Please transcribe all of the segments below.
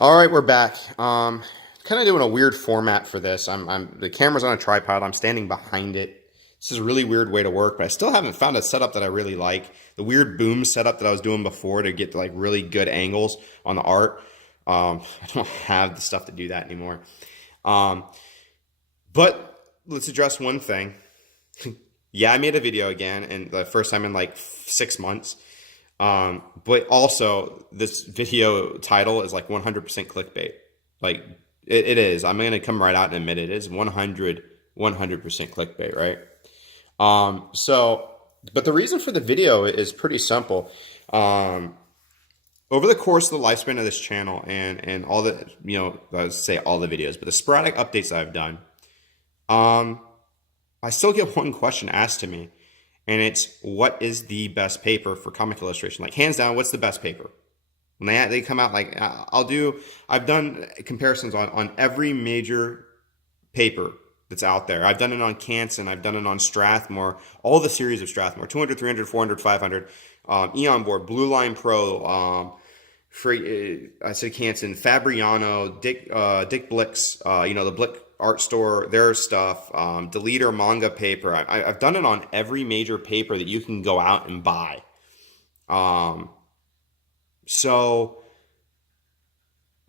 All right, we're back. Kind of doing a weird format for this. The camera's on a tripod. I'm standing behind it. This is a really weird way to work, but I still haven't found a setup that I really like. The weird boom setup that I was doing before to get like really good angles on the art. I don't have the stuff to do that anymore. Um, but let's address one thing. Yeah, I made a video again, and the first time in like 6 months. But also, this video title is like 100% clickbait. Like, it is. I'm going to come right out and admit it is 100% clickbait, right? So, but the reason for the video is pretty simple. Over the course of the lifespan of this channel and all the, I would say all the videos, but the sporadic updates that I've done, I still get one question asked to me. And it's, what is the best paper for comic illustration? Like, hands down, what's the best paper? When they come out, like, I've done comparisons on every major paper that's out there. I've done it on Canson, I've done it on Strathmore, all the series of Strathmore, 200, 300, 400, 500, Eon Board, Blue Line Pro, I said Canson, Fabriano, Dick Blick's, the Blick Art Store, their stuff, Deleter manga paper. I've done it on every major paper that you can go out and buy. But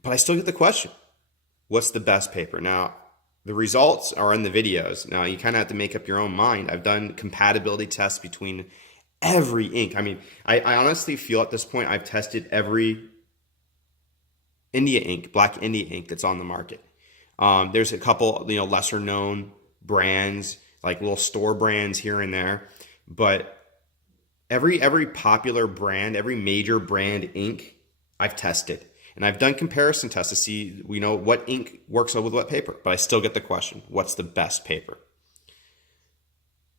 I still get the question, what's the best paper? Now, the results are in the videos. Now, you kind of have to make up your own mind. I've done compatibility tests between every ink. I mean, I honestly feel at this point I've tested every India ink, black India ink that's on the market. There's a couple, lesser known brands, like little store brands here and there, but every popular brand, every major brand ink, I've tested, and I've done comparison tests to see, what ink works with what paper. But I still get the question, what's the best paper?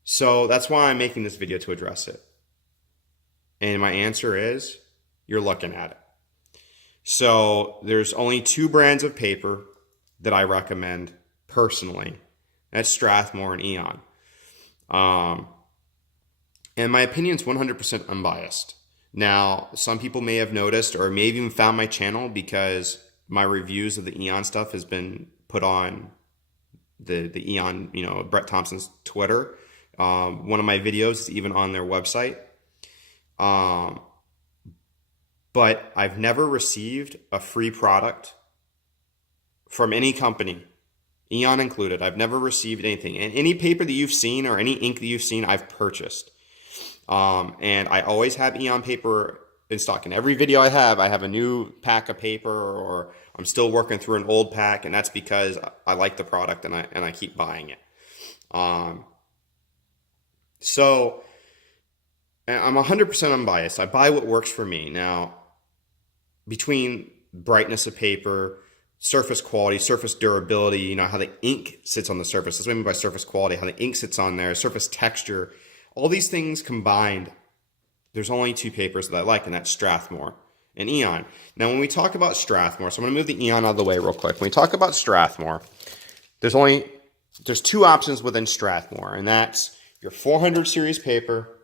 So that's why I'm making this video, to address it. And my answer is, you're looking at it. So there's only two brands of paper that I recommend personally. That's Strathmore and Eon. And my opinion is 100% unbiased. Now, some people may have noticed or may have even found my channel because my reviews of the Eon stuff has been put on the Eon, Brett Thompson's Twitter. One of my videos is even on their website. But I've never received a free product from any company, Eon included. I've never received anything. And any paper that you've seen or any ink that you've seen, I've purchased. And I always have Eon paper in stock. In every video I have a new pack of paper, or I'm still working through an old pack, and that's because I like the product and I keep buying it. So I'm 100% unbiased. I buy what works for me. Now, between brightness of paper, surface quality, surface durability, how the ink sits on the surface. That's what I mean by surface quality, how the ink sits on there, surface texture. All these things combined, there's only two papers that I like, and that's Strathmore and Eon. Now, when we talk about Strathmore, so I'm going to move the Eon out of the way real quick. When we talk about Strathmore, there's two options within Strathmore, and that's your 400 series paper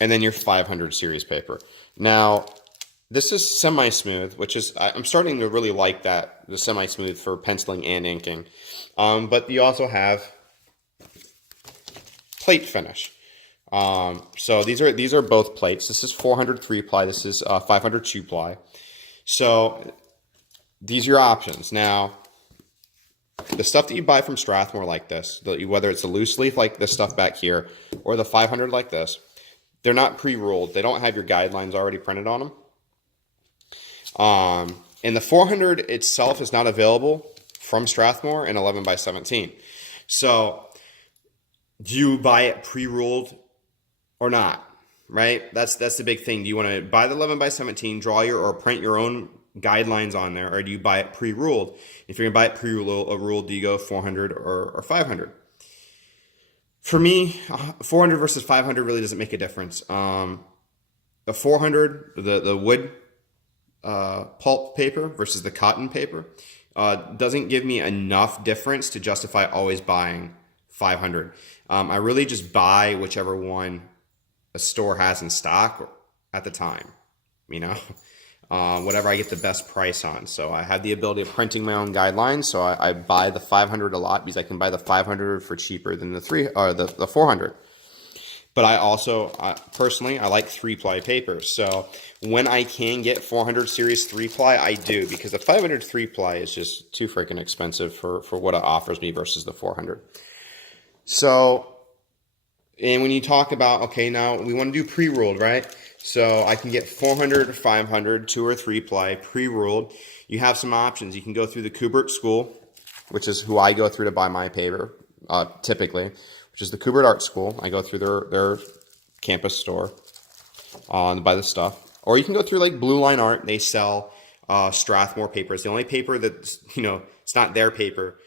and then your 500 series paper. Now, this is semi-smooth, which is, I'm starting to really like that, the semi-smooth for penciling and inking. But you also have plate finish. So these are both plates. This is 400 3-ply. This is 500 2-ply. So these are your options. Now, the stuff that you buy from Strathmore like this, whether it's a loose leaf like this stuff back here, or the 500 like this, they're not pre-ruled. They don't have your guidelines already printed on them. And the 400 itself is not available from Strathmore in 11 by 17. So do you buy it pre-ruled or not? Right? That's the big thing. Do you want to buy the 11 by 17, draw or print your own guidelines on there, or do you buy it pre-ruled? If you're going to buy it pre-ruled, do you go 400 or 500? For me, 400 versus 500 really doesn't make a difference. The 400, the wood pulp paper versus the cotton paper doesn't give me enough difference to justify always buying 500. I really just buy whichever one a store has in stock at the time. whatever I get the best price on. So I have the ability of printing my own guidelines. So I buy the 500 a lot because I can buy the 500 for cheaper than the 400. But I also, personally, I like 3-ply paper. So when I can get 400 series 3-ply, I do, because the 500 3-ply is just too freaking expensive for what it offers me versus the 400. So, and when you talk about, okay, now we want to do pre-ruled, right? So I can get 400, 500, 2 or 3-ply pre-ruled. You have some options. You can go through the Kubert School, which is who I go through to buy my paper, typically, which is the Kubert Art School. I go through their campus store to buy the stuff. Or you can go through like Blue Line Art. They sell Strathmore paper. It's the only paper that, it's not their paper.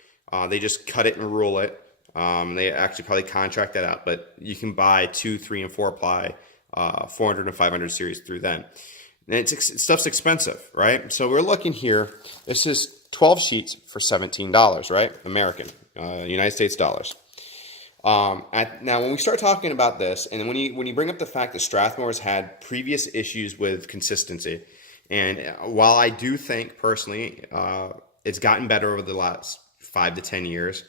They just cut it and rule it. They actually probably contract that out. But you can buy 2, 3, and 4-ply 400 and 500 series through them. And stuff's expensive, right? So we're looking here. This is 12 sheets for $17, right? American, United States dollars. Now, when we start talking about this, and when you bring up the fact that Strathmore has had previous issues with consistency, and while I do think personally it's gotten better over the last 5 to 10 years,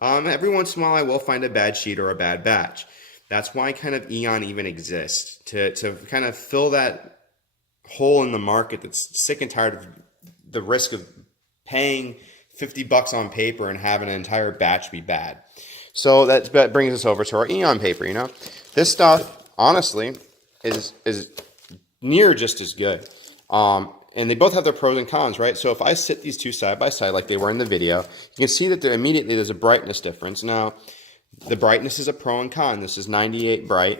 every once in a while I will find a bad sheet or a bad batch. That's why kind of Eon even exists, to kind of fill that hole in the market that's sick and tired of the risk of paying $50 on paper and having an entire batch be bad. So that brings us over to our Eon paper, This stuff, honestly, is near just as good. And they both have their pros and cons, right? So if I sit these two side by side like they were in the video, you can see that immediately there's a brightness difference. Now, the brightness is a pro and con. This is 98 bright,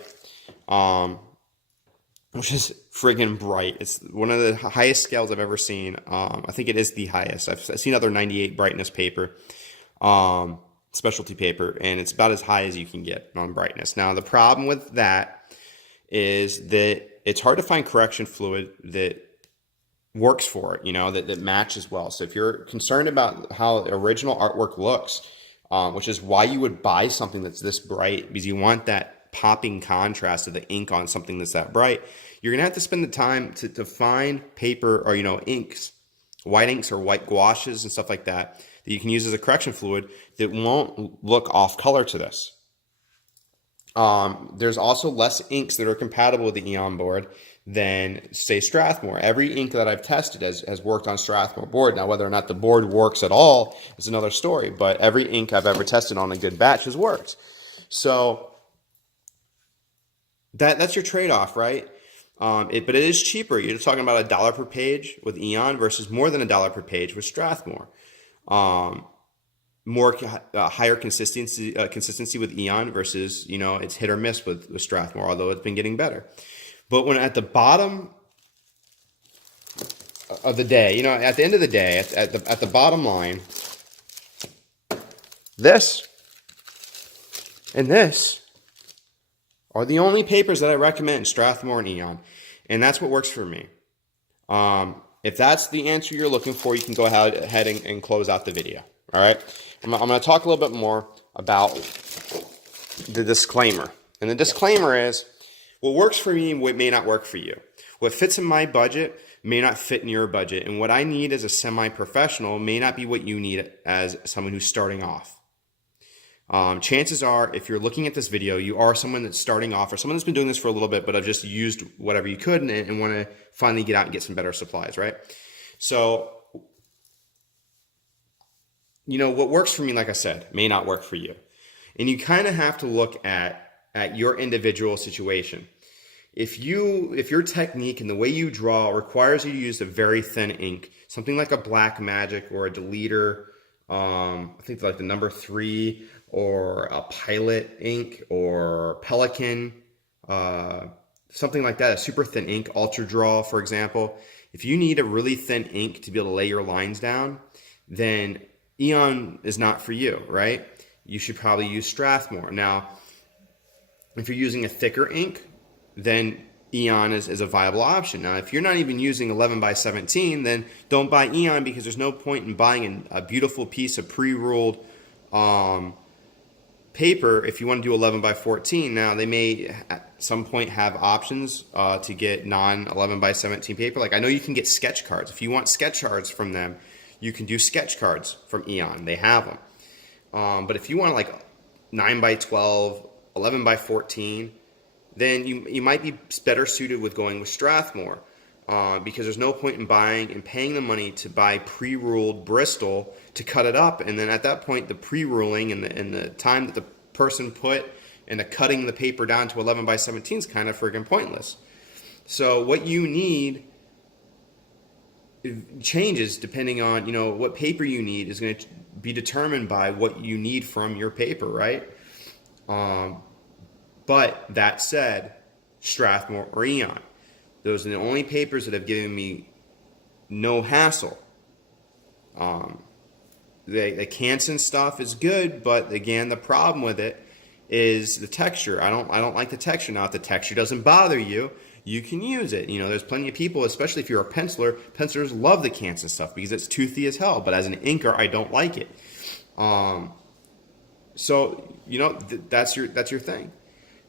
which is friggin' bright. It's one of the highest scales I've ever seen. I think it is the highest. I've seen other 98 brightness paper. Specialty paper, and it's about as high as you can get on brightness. Now, the problem with that is that it's hard to find correction fluid that works for it, that matches well. So if you're concerned about how the original artwork looks, which is why you would buy something that's this bright, because you want that popping contrast of the ink on something that's that bright, you're going to have to spend the time to find paper or, inks, white inks or white gouaches and stuff like that you can use as a correction fluid that won't look off color to this. There's also less inks that are compatible with the Eon board than, say, Strathmore. Every ink that I've tested has worked on Strathmore board. Now, whether or not the board works at all is another story, but every ink I've ever tested on a good batch has worked. So that's your trade-off, right? But it is cheaper. You're talking about $1 per page with Eon versus more than $1 per page with Strathmore. Higher consistency with Eon versus, it's hit or miss with Strathmore, although it's been getting better. But when at the bottom of the day, at the end of the day, at the bottom line, this and this are the only papers that I recommend, Strathmore and Eon. And that's what works for me. If that's the answer you're looking for, you can go ahead and close out the video. All right. I'm going to talk a little bit more about the disclaimer. And the disclaimer is, what works for me may not work for you. What fits in my budget may not fit in your budget. And what I need as a semi-professional may not be what you need as someone who's starting off. Chances are, if you're looking at this video, you are someone that's starting off or someone that's been doing this for a little bit, but have just used whatever you could and want to finally get out and get some better supplies, right? So, what works for me, like I said, may not work for you. And you kind of have to look at your individual situation. If your technique and the way you draw requires you to use a very thin ink, something like a Black Magic or a Deleter, I think like the number 3, or a Pilot ink or Pelican, something like that, a super thin ink, Ultra Draw, for example. If you need a really thin ink to be able to lay your lines down, then Eon is not for you, right? You should probably use Strathmore. Now, if you're using a thicker ink, then Eon is a viable option. Now, if you're not even using 11 by 17, then don't buy Eon, because there's no point in buying a beautiful piece of pre-ruled paper if you want to do 11 by 14. Now, they may some point have options to get non 11 by 17 paper. Like I know you can get sketch cards. If you want sketch cards from them, you can do sketch cards from Eon. They have them. But if you want like 9 by 12, 11 by 14, then you might be better suited with going with Strathmore. Because there's no point in buying and paying the money to buy pre-ruled Bristol to cut it up, and then at that point the pre-ruling and the time that the person put into cutting the paper down to 11 by 17 is kind of friggin' pointless. So what you need changes depending on what paper you need is going to be determined by what you need from your paper, right? But that said, Strathmore or Eon, those are the only papers that have given me no hassle. The Canson stuff is good, but again, the problem with it is the texture. I don't like the texture. Now, if the texture doesn't bother you, you can use it. There's plenty of people, especially if you're a penciler. Pencilers love the Canson stuff because it's toothy as hell. But as an inker, I don't like it. So that's your thing.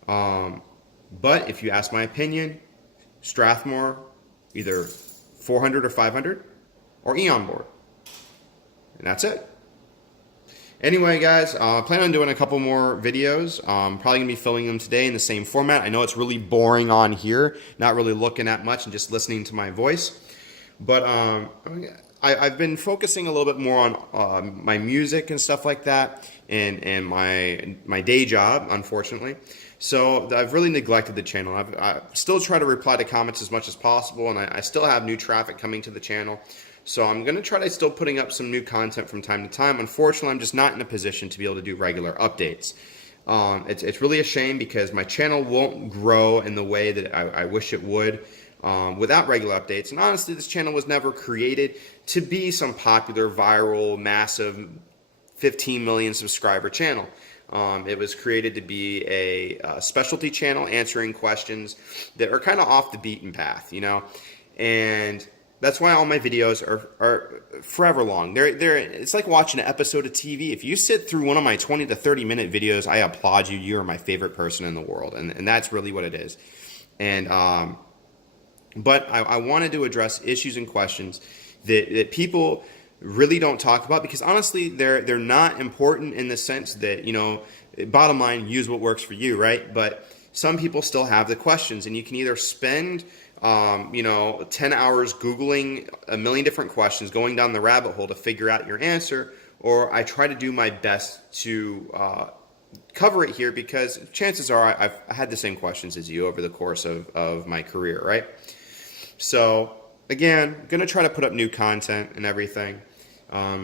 But if you ask my opinion, Strathmore, either 400 or 500, or Eon board. And that's it. Anyway, guys, I plan on doing a couple more videos. Probably going to be filming them today in the same format. I know it's really boring on here, not really looking at much and just listening to my voice. But I've been focusing a little bit more on my music and stuff like that and my day job, unfortunately. So I've really neglected the channel. I still try to reply to comments as much as possible, and I still have new traffic coming to the channel. So I'm going to try to still putting up some new content from time to time. Unfortunately, I'm just not in a position to be able to do regular updates. It's really a shame because my channel won't grow in the way that I wish it would without regular updates. And honestly, this channel was never created to be some popular, viral, massive 15 million subscriber channel. It was created to be a specialty channel answering questions that are kind of off the beaten path, and that's why all my videos are forever long. It's like watching an episode of TV. If you sit through one of my 20 to 30 minute videos, I applaud you. You are my favorite person in the world, and that's really what it is. And but I wanted to address issues and questions that people really don't talk about, because honestly they're not important in the sense that bottom line, use what works for you, right? But some people still have the questions, and you can either spend 10 hours Googling a million different questions, going down the rabbit hole to figure out your answer, or I try to do my best to cover it here because chances are I've had the same questions as you over the course of my career, right? So again, going to try to put up new content and everything.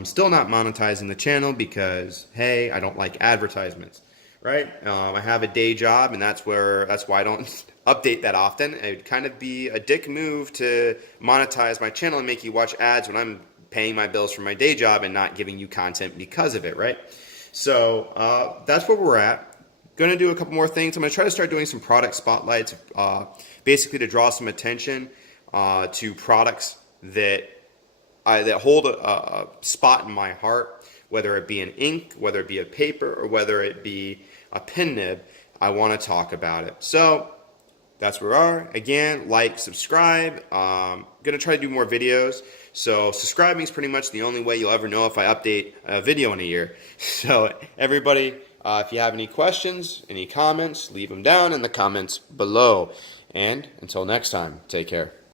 Still not monetizing the channel because, hey, I don't like advertisements, right? I have a day job, and that's why I don't update that often. It'd kind of be a dick move to monetize my channel and make you watch ads when I'm paying my bills from my day job and not giving you content because of it, right? So that's where we're at. Going to do a couple more things. I'm going to try to start doing some product spotlights, basically to draw some attention to products that hold a spot in my heart, whether it be an ink, whether it be a paper, or whether it be a pen nib. I want to talk about it. So that's where we are. Again, like, subscribe. Going to try to do more videos. So subscribing is pretty much the only way you'll ever know if I update a video in a year. So everybody, if you have any questions, any comments, leave them down in the comments below. And until next time, take care.